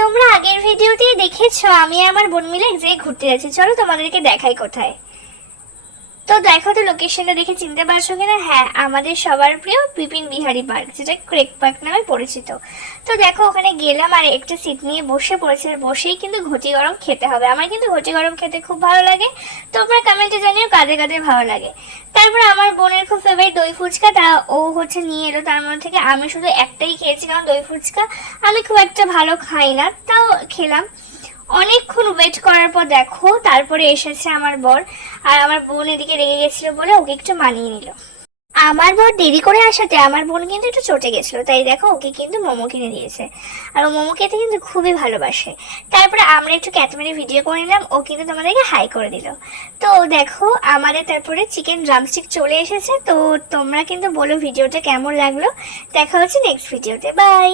তোমরা আগের ভিডিওতেই দেখেছ, আমি আমার বোন মিলে এক জায়গায় ঘুরতে যাচ্ছি, চলো তোমাদেরকে দেখাই কোথায়। তো দেখো তো লোকেশনটা দেখে চিনতে পারছ কিনা? হ্যাঁ আমাদের সবার প্রিয় বিপিন বিহারী পার্ক, যেটা ক্রেক পার্ক নামে পরিচিত। তো দেখো, ওখানে গেলাম আর একটা সিট নিয়ে বসে পড়েছে, আর বসেই কিন্তু ঘটি গরম খেতে হবে। আমার কিন্তু ঘটি গরম খেতে খুব ভালো লাগে। তোমরা কমেন্টে জানিও কাদের কাদের ভালো লাগে। তারপর আমার বোনের খুব ফেভারিট দই ফুচকা, তা ও হচ্ছে নিয়ে এলো। তার মধ্যে থেকে আমি শুধু একটাই খেয়েছি, কারণ দই ফুচকা আমি খুব একটা ভালো খাই না, তাও খেলাম। অনেকক্ষণ ওয়েট করার পর দেখো, তারপরে এসেছে আমার বর। আর আমার বোন এদিকে রেগে গেছিল বলে ওকে একটু মানিয়ে নিল। আমার বোন দেরি করে আসাতে আমার বোন কিন্তু একটু চটে গেছিল, তাই দেখো ওকে কিন্তু মোমো কিনে দিয়েছে। আর ও মোমো খেতে কিন্তু খুবই ভালোবাসে। তারপরে আমরা একটু ক্যাথমেরি ভিডিও করে নিলাম, ও কিন্তু তোমাদেরকে হাই করে দিল। তো দেখো, আমাদের তারপরে চিকেন ড্রামস্টিক চলে এসেছে, তো তোমরা কিন্তু বলো ভিডিওটা কেমন লাগল। দেখা হচ্ছে নেক্সট ভিডিওতে বাই